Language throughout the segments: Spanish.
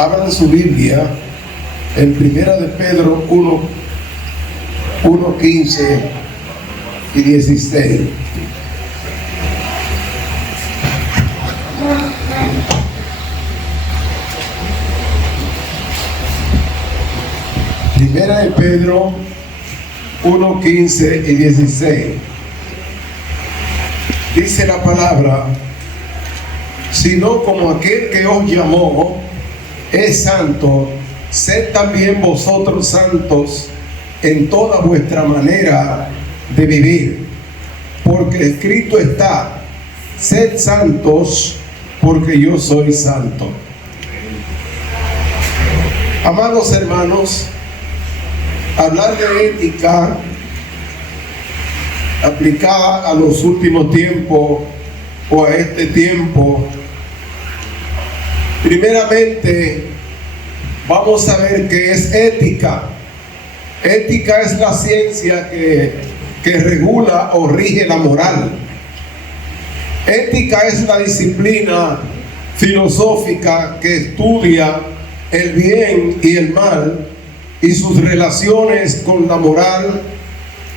Abran su Biblia en Primera de Pedro 1:15 y 16. Primera de Pedro 1:15 y 16. Dice la palabra: sino como aquel que os llamó es santo, sed también vosotros santos en toda vuestra manera de vivir, porque escrito está: sed santos, porque yo soy santo. Amados hermanos, hablar de ética aplicada a los últimos tiempos o a este tiempo, primeramente vamos a ver qué es ética. Ética es la ciencia que regula o rige la moral. Ética es la disciplina filosófica que estudia el bien y el mal y sus relaciones con la moral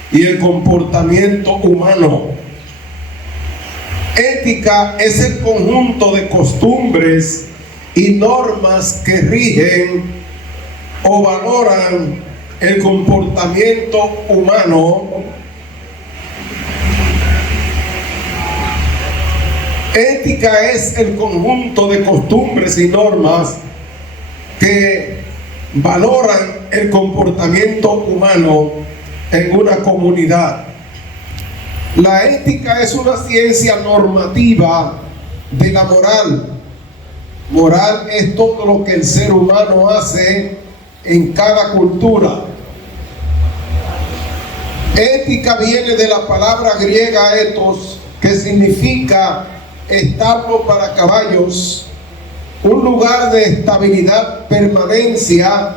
y el comportamiento humano. Ética es el conjunto de costumbres y normas que rigen o valoran el comportamiento humano. Ética es el conjunto de costumbres y normas que valoran el comportamiento humano en una comunidad. La ética es una ciencia normativa de la moral. Moral es todo lo que el ser humano hace en cada cultura. Ética viene de la palabra griega ethos, que significa establo para caballos, un lugar de estabilidad, permanencia.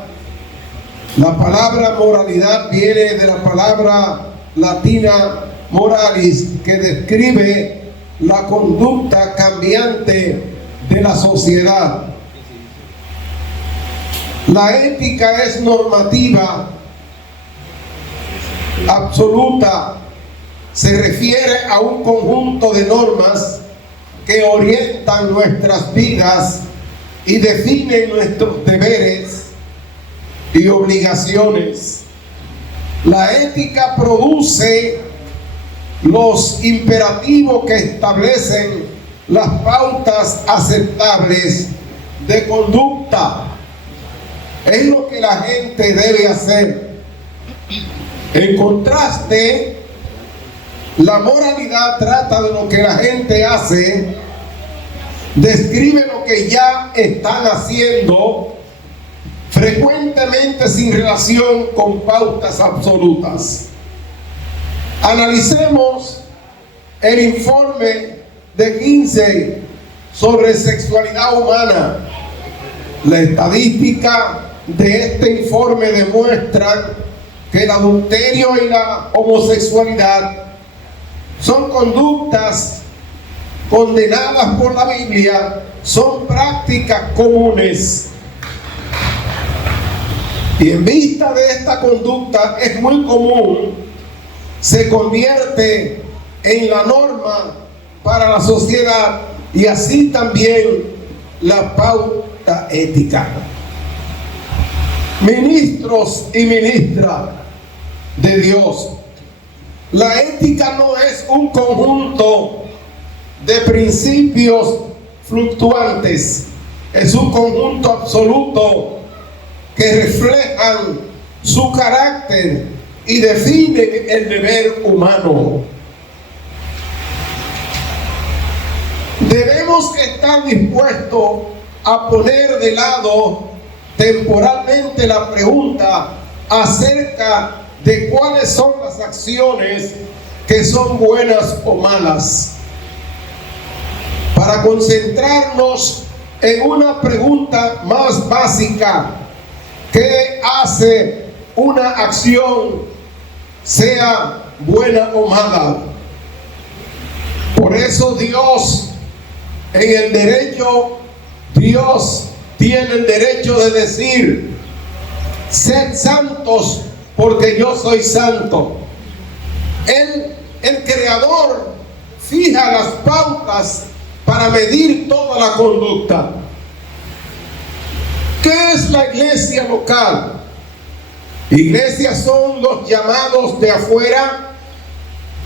La palabra moralidad viene de la palabra latina moralis, que describe la conducta cambiante de la sociedad. La ética es normativa absoluta, se refiere a un conjunto de normas que orientan nuestras vidas y definen nuestros deberes y obligaciones. La ética produce los imperativos que establecen las pautas aceptables de conducta. Es lo que la gente debe hacer. En contraste, la moralidad trata de lo que la gente hace, describe lo que ya están haciendo, frecuentemente sin relación con pautas absolutas. Analicemos el informe de Kinsey sobre sexualidad humana. La estadística de este informe demuestra que el adulterio y la homosexualidad son conductas condenadas por la Biblia, son prácticas comunes. Y en vista de esta conducta es muy común, se convierte en la norma para la sociedad y así también la pauta ética. Ministros y ministras de Dios, la ética no es un conjunto de principios fluctuantes, es un conjunto absoluto que reflejan su carácter y definen el deber humano. Debemos estar dispuestos a poner de lado temporalmente la pregunta acerca de cuáles son las acciones que son buenas o malas, para concentrarnos en una pregunta más básica: ¿qué hace una acción, sea buena o mala? Por eso Dios, en el derecho, Dios tiene el derecho de decir: sed santos porque yo soy santo. El Creador fija las pautas para medir toda la conducta. ¿Qué es la iglesia local? Iglesias son los llamados de afuera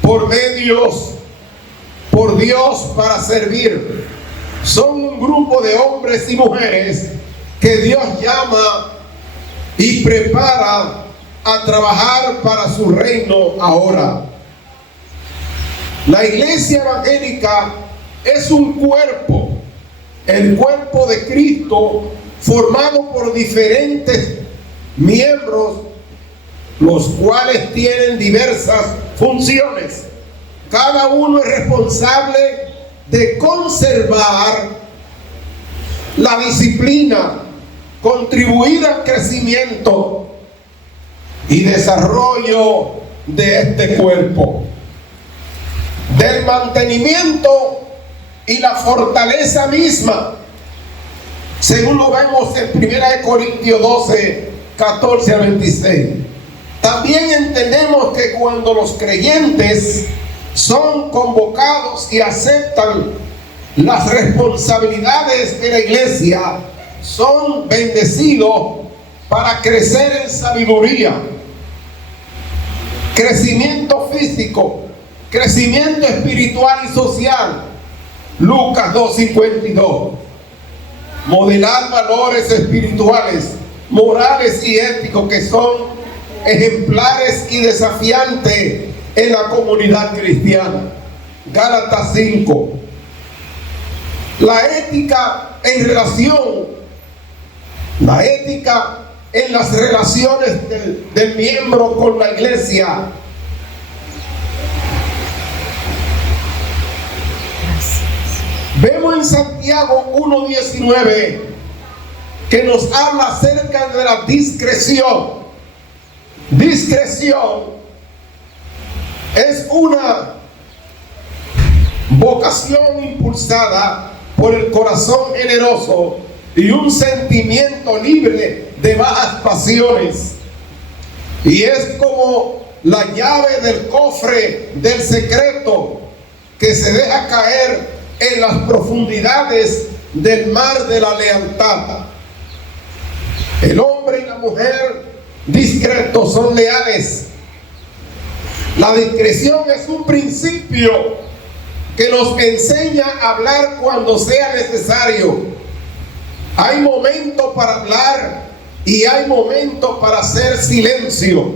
por Dios para servir. Son un grupo de hombres y mujeres que Dios llama y prepara a trabajar para su reino ahora. La iglesia evangélica es un cuerpo, el cuerpo de Cristo, formado por diferentes miembros, los cuales tienen diversas funciones. Cada uno es responsable de conservar la disciplina, contribuir al crecimiento y desarrollo de este cuerpo, del mantenimiento y la fortaleza misma, según lo vemos en 1 Corintios 12, 14 a 26. También entendemos que cuando los creyentes son convocados y aceptan las responsabilidades de la iglesia, son bendecidos para crecer en sabiduría, crecimiento físico, crecimiento espiritual y social. Lucas 2:52. Modelar valores espirituales, morales y éticos que son ejemplares y desafiantes en la comunidad cristiana. Gálatas 5. La ética en las relaciones del miembro con la iglesia. Vemos en Santiago 1:19 que nos habla acerca de la discreción. Discreción es una vocación impulsada por el corazón generoso y un sentimiento libre de bajas pasiones. Y es como la llave del cofre del secreto que se deja caer en las profundidades del mar de la lealtad. El hombre y la mujer discretos son leales. La discreción es un principio que nos enseña a hablar cuando sea necesario. Hay momentos para hablar y hay momentos para hacer silencio.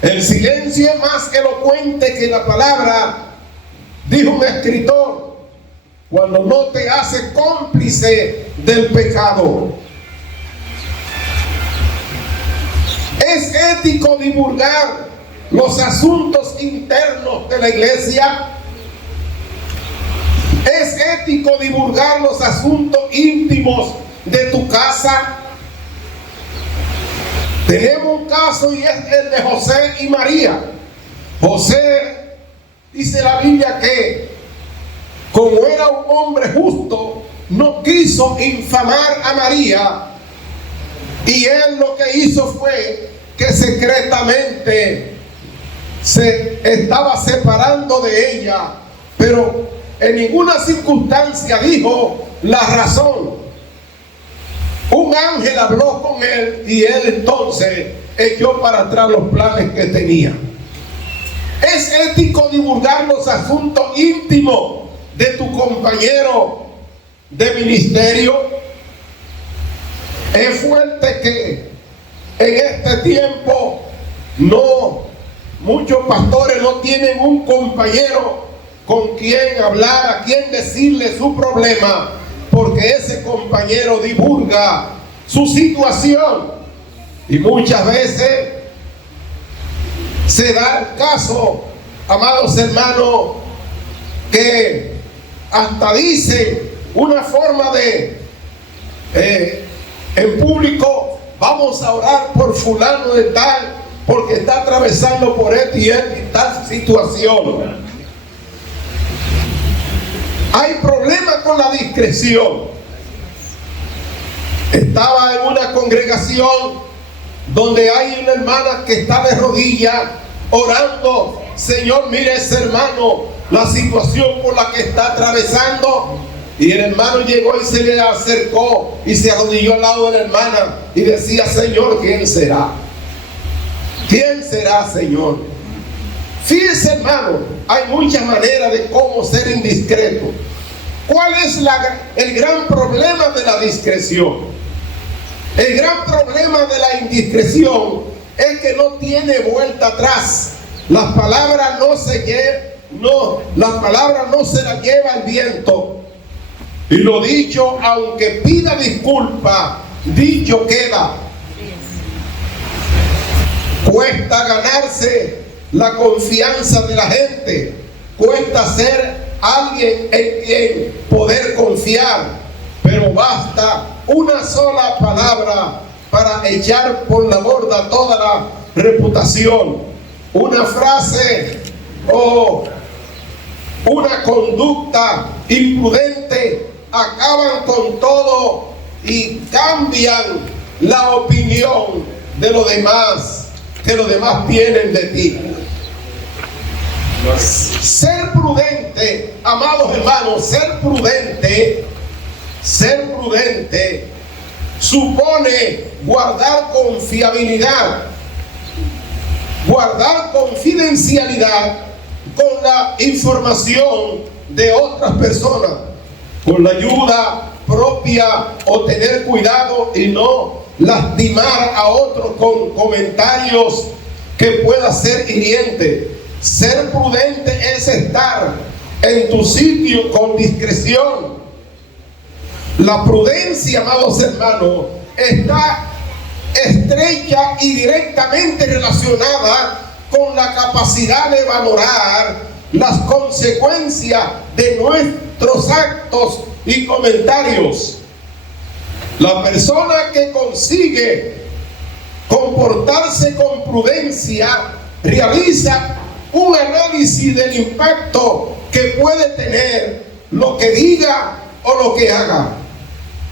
El silencio es más elocuente que la palabra, dijo un escritor, cuando no te hace cómplice del pecado. ¿Es ético divulgar los asuntos internos de la iglesia? ¿Es ético divulgar los asuntos íntimos de tu casa? Tenemos un caso y es el de José y María. José, dice la Biblia que como era un hombre justo, no quiso infamar a María, y él lo que hizo fue que secretamente se estaba separando de ella, pero en ninguna circunstancia dijo la razón. Un ángel habló con él y él entonces echó para atrás los planes que tenía. ¿Es ético divulgar los asuntos íntimos de tu compañero de ministerio? Es fuerte que en este tiempo muchos pastores no tienen un compañero con quien hablar, a quien decirle su problema, porque ese compañero divulga su situación. Y muchas veces se da el caso, amados hermanos, que hasta dicen una forma de en público: vamos a orar por fulano de tal porque está atravesando por esta y tal situación. Hay problemas con la discreción. Estaba en una congregación donde hay una hermana que está de rodillas orando. Señor, mire ese hermano, la situación por la que está atravesando. Y el hermano llegó y se le acercó y se arrodilló al lado de la hermana y decía: Señor, ¿quién será? ¿Quién será, Señor? Fíjense, hermano, hay muchas maneras de cómo ser indiscreto. ¿Cuál es el gran problema de la discreción? El gran problema de la indiscreción es que no tiene vuelta atrás. Las palabras no se las lleva el viento. Y lo dicho, aunque pida disculpa, dicho queda. Cuesta ganarse la confianza de la gente. Cuesta ser alguien en quien poder confiar. Pero basta una sola palabra para echar por la borda toda la reputación. Una frase o una conducta imprudente acaban con todo y cambian la opinión de los demás, que los demás tienen de ti. Ser prudente, amados hermanos, ser prudente supone guardar confiabilidad, guardar confidencialidad con la información de otras personas, con la ayuda propia, o tener cuidado y no lastimar a otros con comentarios que pueda ser hiriente. Ser prudente es estar en tu sitio con discreción. La prudencia, amados hermanos, está estrecha y directamente relacionada con la capacidad de valorar las consecuencias de nuestros actos y comentarios. La persona que consigue comportarse con prudencia realiza un análisis del impacto que puede tener lo que diga o lo que haga.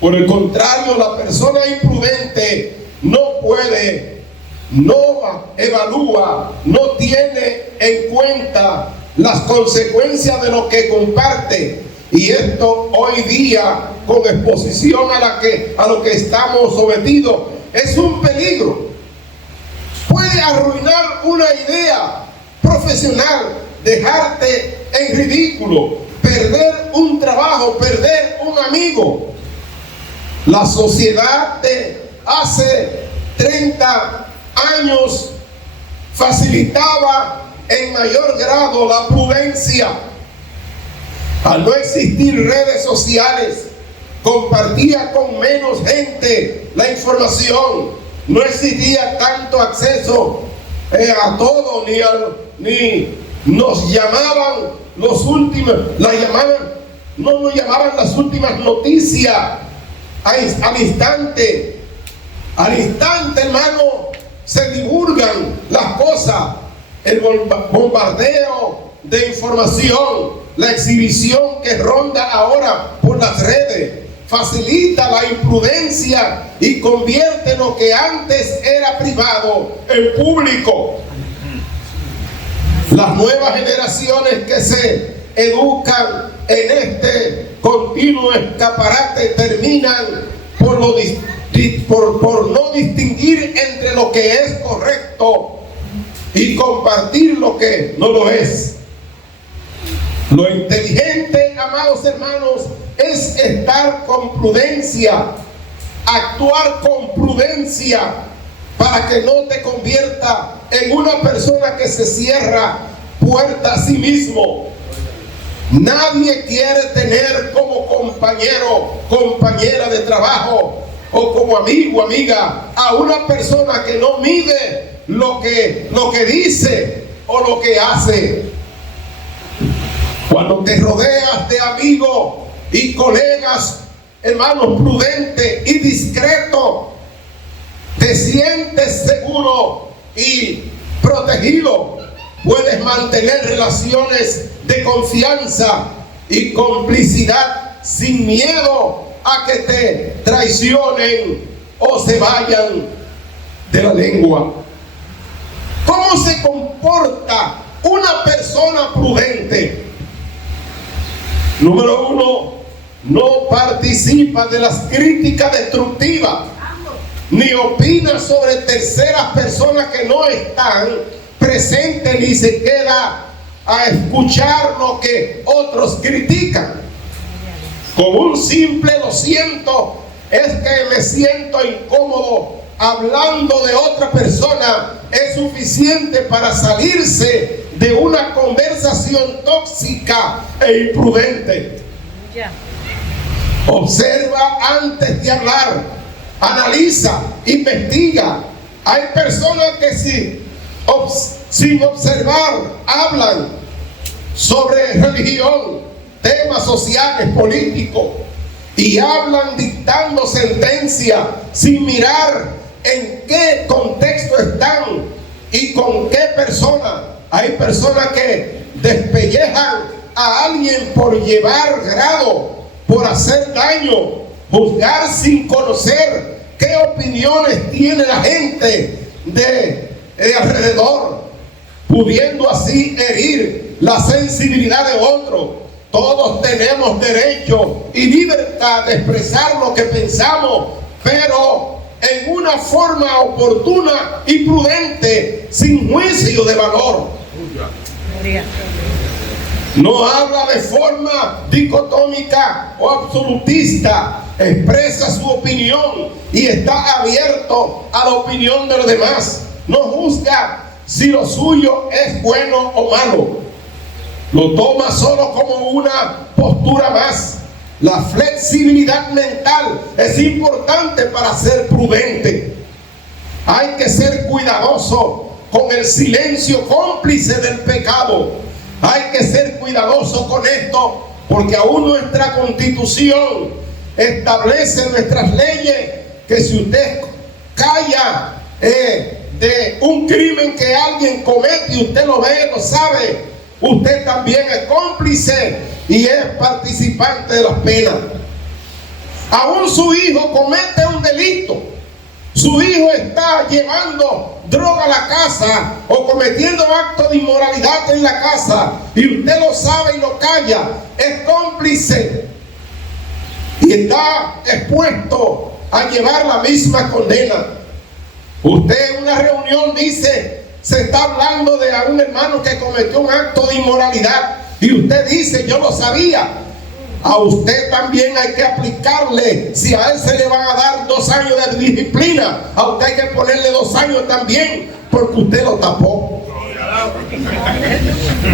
Por el contrario, la persona imprudente no puede, no evalúa, no tiene en cuenta las consecuencias de lo que comparte. Y esto hoy día, con exposición a lo que estamos sometidos, es un peligro. Puede arruinar una idea profesional, dejarte en ridículo, perder un trabajo, perder un amigo. La sociedad de hace 30 años facilitaba en mayor grado la prudencia. Al no existir redes sociales, compartía con menos gente la información. No existía tanto acceso a todo, ni nos llamaban los últimos, no nos llamaban las últimas noticias al instante, hermano, se divulgan las cosas. El bombardeo de información, la exhibición que ronda ahora por las redes, facilita la imprudencia y convierte lo que antes era privado en público. Las nuevas generaciones que se educan en este continuo escaparate terminan por no distinguir entre lo que es correcto y compartir lo que no lo es. Lo inteligente, amados hermanos, es estar con prudencia, actuar con prudencia, para que no te convierta en una persona que se cierra puerta a sí mismo. Nadie quiere tener como compañero, compañera de trabajo, o como amigo, amiga, a una persona que no mide lo que dice o lo que hace. Cuando te rodeas de amigos y colegas, hermanos, prudentes y discretos, te sientes seguro y protegido. Puedes mantener relaciones de confianza y complicidad sin miedo a que te traicionen o se vayan de la lengua. ¿Cómo se comporta una persona prudente? Número uno, no participa de las críticas destructivas, ni opina sobre terceras personas que no están presentes, ni se queda a escuchar lo que otros critican. Con un simple "lo siento" es que me siento incómodo hablando de otra persona, es suficiente para salirse de una conversación tóxica e imprudente. Observa antes de hablar, analiza, investiga. Hay personas que sin observar hablan sobre religión, temas sociales, políticos, y hablan dictando sentencia sin mirar en qué contexto están y con qué persona. Hay personas que despellejan a alguien por llevar grado, por hacer daño, juzgar sin conocer qué opiniones tiene la gente de alrededor, pudiendo así herir la sensibilidad de otro. Todos tenemos derecho y libertad de expresar lo que pensamos, pero en una forma oportuna y prudente, sin juicio de valor. No habla de forma dicotómica o absolutista, expresa su opinión y está abierto a la opinión de los demás. No juzga si lo suyo es bueno o malo. Lo toma solo como una postura más. La flexibilidad mental es importante para ser prudente. Hay que ser cuidadoso con el silencio cómplice del pecado. Hay que ser cuidadoso con esto, porque aún nuestra Constitución establece nuestras leyes que si usted calla de un crimen que alguien comete y usted lo ve, lo sabe, usted también es cómplice y es participante de las penas. Aún su hijo comete un delito, su hijo está llevando droga a la casa o cometiendo actos de inmoralidad en la casa y usted lo sabe y lo calla, es cómplice y está expuesto a llevar la misma condena. Usted en una reunión dice, se está hablando de un hermano que cometió un acto de inmoralidad y usted dice, yo lo sabía. A usted también hay que aplicarle, si a él se le van a dar 2 años de disciplina, a usted hay que ponerle 2 años también, porque usted lo tapó.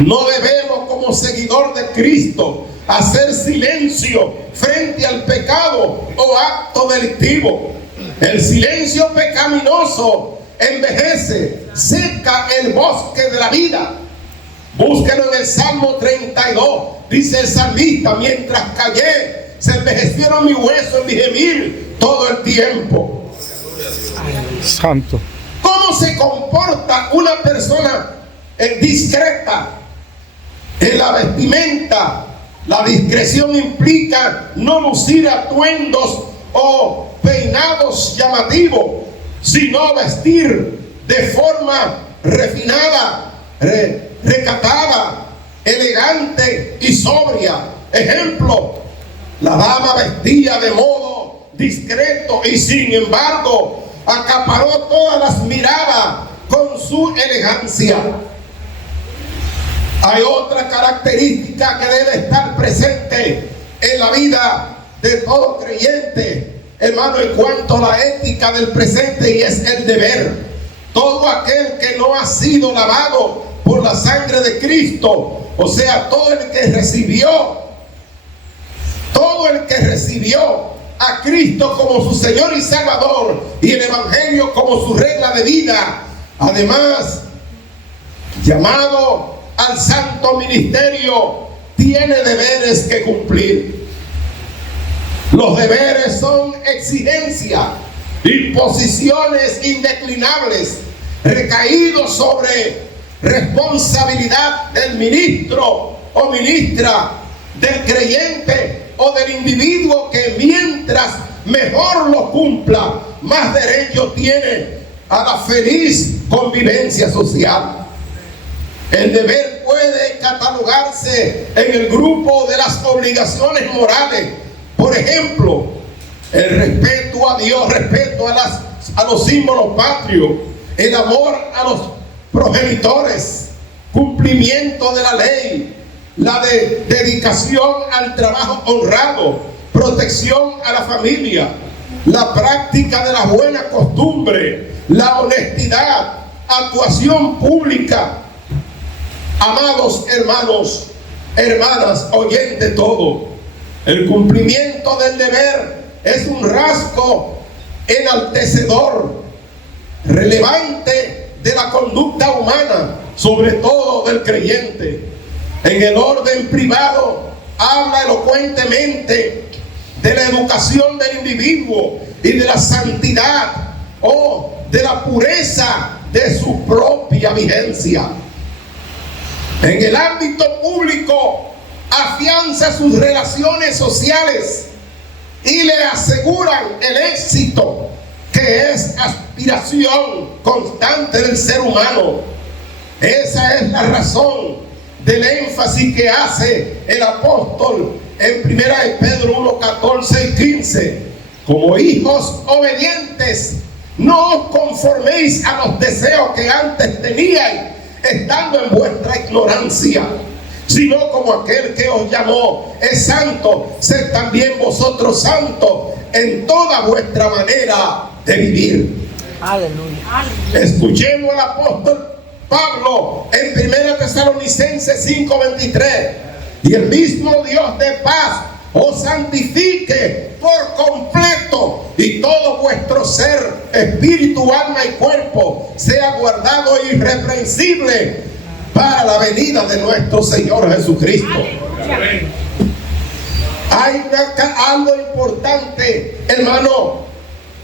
No debemos, como seguidor de Cristo, hacer silencio frente al pecado o acto delictivo. El silencio pecaminoso envejece, seca el bosque de la vida. Búsquelo en el Salmo 32. Dice el salmista, mientras callé, se envejecieron mis huesos en mi gemir todo el tiempo. Santo. ¿Cómo se comporta una persona discreta? En la vestimenta, la discreción implica no lucir atuendos o peinados llamativos, sino vestir de forma refinada, recatada, elegante y sobria. Ejemplo, la dama vestía de modo discreto y sin embargo acaparó todas las miradas con su elegancia. Hay otra característica que debe estar presente en la vida de todo creyente, hermano, en cuanto a la ética del presente, y es el deber. Todo aquel que no ha sido lavado por la sangre de Cristo, o sea, todo el que recibió a Cristo como su Señor y Salvador y el Evangelio como su regla de vida, además llamado al santo ministerio, tiene deberes que cumplir. Los deberes son exigencias, imposiciones indeclinables, recaídos sobre responsabilidad del ministro o ministra, del creyente o del individuo que mientras mejor lo cumpla, más derecho tiene a la feliz convivencia social. El deber puede catalogarse en el grupo de las obligaciones morales. Por ejemplo, el respeto a Dios, respeto a los símbolos patrios, el amor a los progenitores, cumplimiento de la ley, la dedicación al trabajo honrado, protección a la familia, la práctica de la buena costumbre, la honestidad, actuación pública. Amados hermanos, hermanas, oyente todo, el cumplimiento del deber es un rasgo enaltecedor, relevante de la conducta humana, sobre todo del creyente. En el orden privado habla elocuentemente de la educación del individuo y de la santidad o de la pureza de su propia vigencia. En el ámbito público afianza sus relaciones sociales y le aseguran el éxito, que es aspiración constante del ser humano. Esa es la razón del énfasis que hace el apóstol en 1 de Pedro 1, 14 y 15. Como hijos obedientes, no os conforméis a los deseos que antes teníais, estando en vuestra ignorancia, sino como aquel que os llamó es santo, sed también vosotros santos en toda vuestra manera de vivir. Aleluya. Escuchemos al apóstol Pablo en 1 Tesalonicenses 5:23. Y el mismo Dios de paz os santifique por completo, y todo vuestro ser, espíritu, alma y cuerpo, sea guardado irreprensible para la venida de nuestro Señor Jesucristo. Hay algo importante, hermano,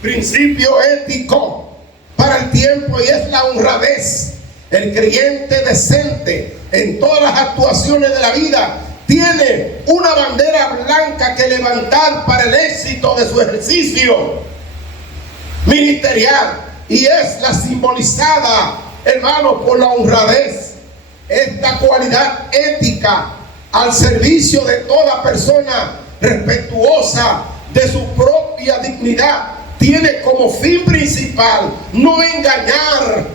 principio ético para el tiempo, y es la honradez. El creyente decente en todas las actuaciones de la vida tiene una bandera blanca que levantar para el éxito de su ejercicio ministerial, y es la simbolizada, hermano, por la honradez. Esta cualidad ética al servicio de toda persona respetuosa de su propia dignidad tiene como fin principal no engañar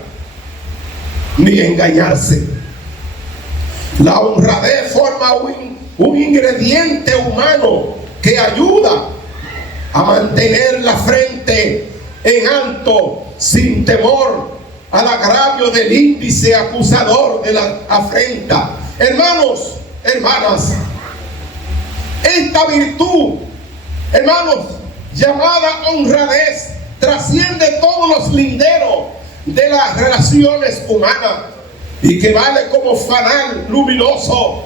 ni engañarse. La honradez forma un ingrediente humano que ayuda a mantener la frente en alto sin temor al agravio del índice acusador de la afrenta. Hermanos, hermanas, esta virtud, hermanos, llamada honradez, trasciende todos los linderos de las relaciones humanas y que vale como fanal luminoso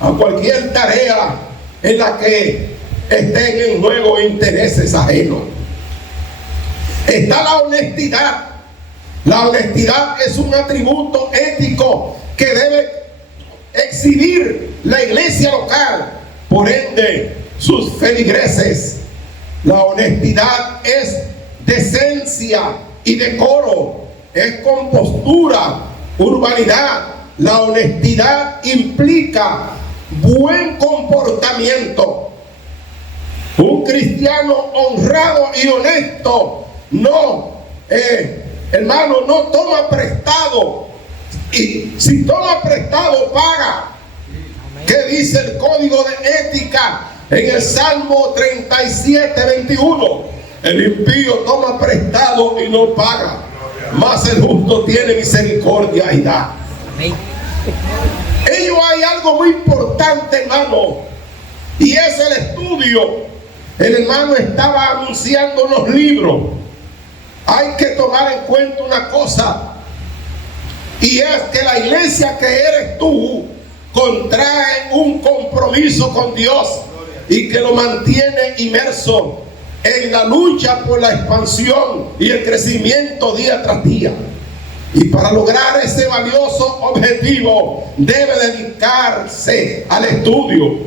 a cualquier tarea en la que estén en juego intereses ajenos. Está la honestidad. La honestidad es un atributo ético que debe exhibir la iglesia local, por ende sus feligreses. La honestidad es decencia y decoro, es compostura, urbanidad. La honestidad implica buen comportamiento. Un cristiano honrado y honesto hermano, no toma prestado, y si toma prestado paga. ¿Qué dice el código de ética en el Salmo 37:21? El impío toma prestado y no paga, mas el justo tiene misericordia y da. Ello hay algo muy importante, hermano, y es el estudio. El hermano estaba anunciando unos libros. Hay que tomar en cuenta una cosa, y es que la iglesia que eres tú contrae un compromiso con Dios y que lo mantiene inmerso en la lucha por la expansión y el crecimiento día tras día. Y para lograr ese valioso objetivo debe dedicarse al estudio.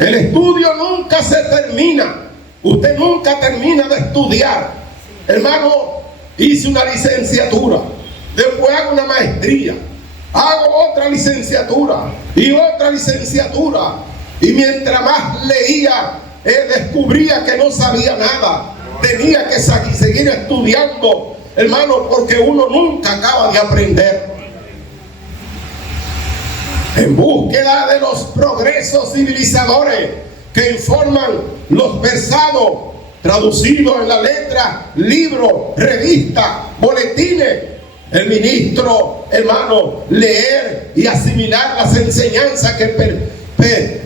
El estudio nunca se termina. Usted nunca termina de estudiar. Hermano, hice una licenciatura, después hago una maestría, hago otra licenciatura y otra licenciatura. Y mientras más leía, descubría que no sabía nada. Tenía que seguir estudiando, hermano, porque uno nunca acaba de aprender. En búsqueda de los progresos civilizadores que informan los versados, traducidos en la letra, libros, revistas, boletines. El ministro, hermano, leer y asimilar las enseñanzas que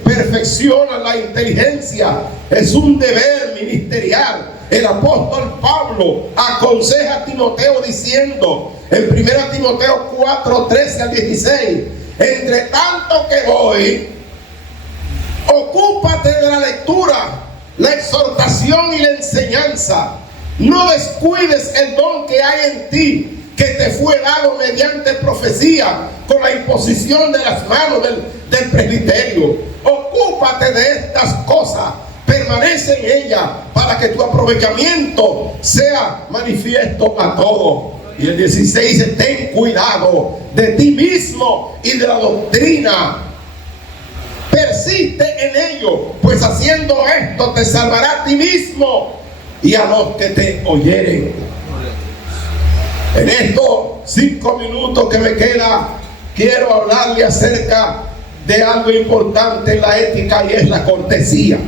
perfeccionan la inteligencia es un deber ministerial. El apóstol Pablo aconseja a Timoteo diciendo en 1 Timoteo 4, 13 al 16: entre tanto que voy, ocúpate de la lectura, la exhortación y la enseñanza. No descuides el don que hay en ti, que te fue dado mediante profecía, con la imposición de las manos del presbiterio. Ocúpate de estas cosas, permanece en ellas, para que tu aprovechamiento sea manifiesto a todos. Y el 16 dice: ten cuidado de ti mismo y de la doctrina. Persiste en ello, pues haciendo esto te salvará a ti mismo y a los que te oyeren. En estos 5 minutos que me queda, quiero hablarle acerca de algo importante en la ética, y es la cortesía.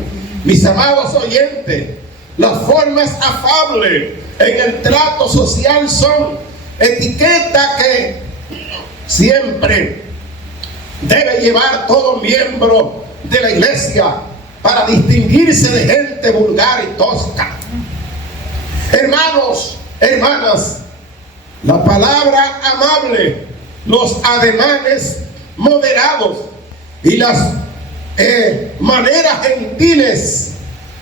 Mis amados oyentes, las formas afables en el trato social son etiqueta que siempre debe llevar todo miembro de la iglesia para distinguirse de gente vulgar y tosca. Hermanos, hermanas, la palabra amable, los ademanes moderados y las maneras gentiles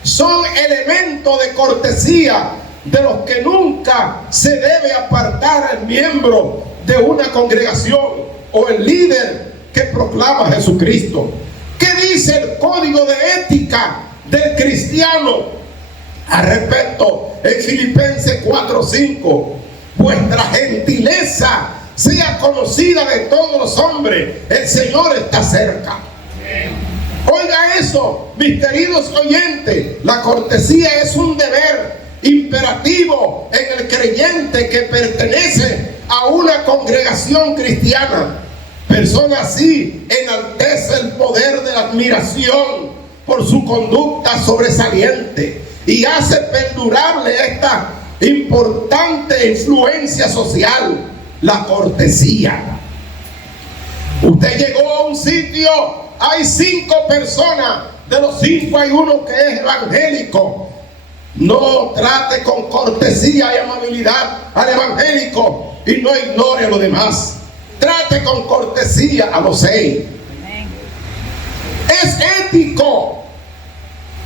son elementos de cortesía de los que nunca se debe apartar el miembro de una congregación o el líder que proclama a Jesucristo. ¿Qué dice el código de ética del cristiano al respecto? En Filipenses 4:5: vuestra gentileza sea conocida de todos los hombres, el Señor está cerca. Oiga eso, mis queridos oyentes, la cortesía es un deber imperativo en el creyente que pertenece a una congregación cristiana. Persona así enaltece el poder de la admiración por su conducta sobresaliente y hace perdurable esta importante influencia social, la cortesía. Usted llegó a un sitio, hay 5 personas, de los 5 hay uno que es evangélico. No trate con cortesía y amabilidad al evangélico y no ignore a los demás. Trate con cortesía a los 6. Es ético.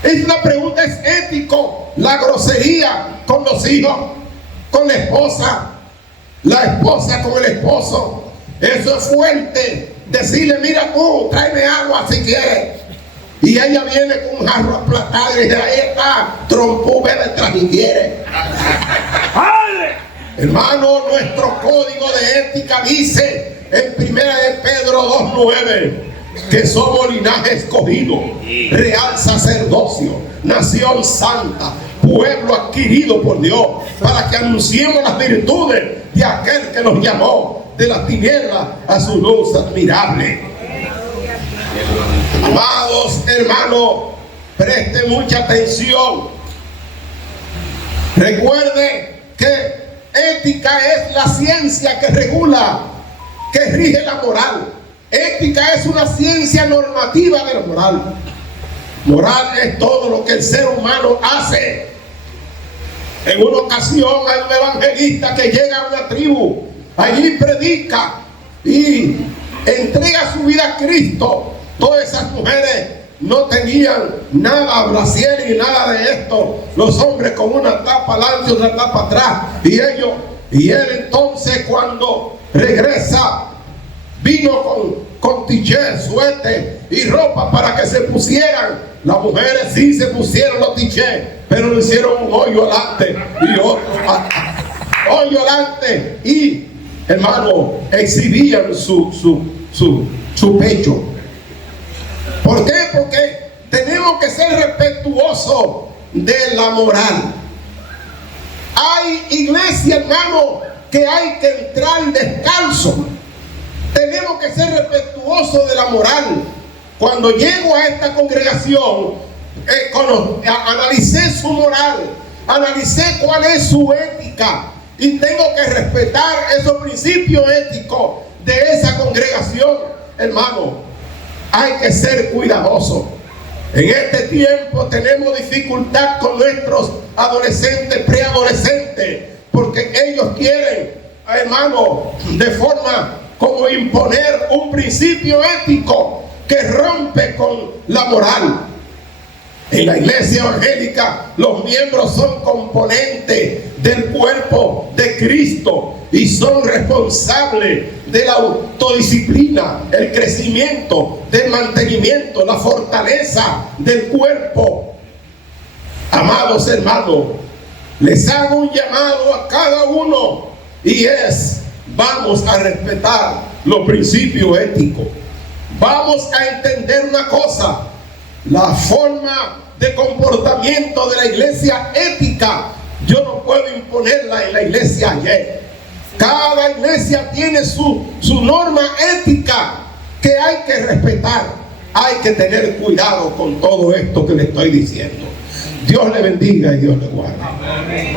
Es una pregunta, ¿es ético la grosería con los hijos, con la esposa con el esposo? Eso es fuerte. Decirle: mira tú, tráeme agua si quieres. Y ella viene con un jarro aplatado y dice: ahí está, trompú, ve detrás y quiere. Hermano, nuestro código de ética dice en 1 Pedro 2:9 que somos linaje escogido, real sacerdocio, nación santa, pueblo adquirido por Dios, para que anunciemos las virtudes de aquel que nos llamó de las tinieblas a su luz admirable. Amados hermanos, preste mucha atención. Recuerde que ética es la ciencia que regula, que rige la moral. Ética es una ciencia normativa de la moral. Moral es todo lo que el ser humano hace. En una ocasión hay un evangelista que llega a una tribu, allí predica y entrega su vida a Cristo. Todas esas mujeres no tenían nada, brasier y nada de esto. Los hombres con una tapa adelante y otra tapa atrás. Y él entonces, cuando regresa, vino con tichés, suéter y ropa para que se pusieran. Las mujeres sí se pusieron los tichés, pero le hicieron un hoyo adelante y otro hoyo adelante, y hermano, exhibían su pecho. ¿Por qué? Porque tenemos que ser respetuosos de la moral. Hay iglesia, hermano, que hay que entrar descalzo. Tenemos que ser respetuosos de la moral. Cuando llego a esta congregación, analicé su moral, analicé cuál es su ética, y tengo que respetar esos principios éticos de esa congregación. Hermano, hay que ser cuidadosos. En este tiempo tenemos dificultad con nuestros adolescentes, preadolescentes, porque ellos quieren, hermano, de forma como imponer un principio ético que rompe con la moral. En la iglesia evangélica, los miembros son componentes del cuerpo de Cristo y son responsables de la autodisciplina, el crecimiento, del mantenimiento, la fortaleza del cuerpo. Amados hermanos, les hago un llamado a cada uno, y es: vamos a respetar los principios éticos. Vamos a entender una cosa: la forma de comportamiento de la iglesia ética, yo no puedo imponerla en la iglesia ayer. Cada iglesia tiene su norma ética que hay que respetar. Hay que tener cuidado con todo esto que le estoy diciendo. Dios le bendiga y Dios le guarde.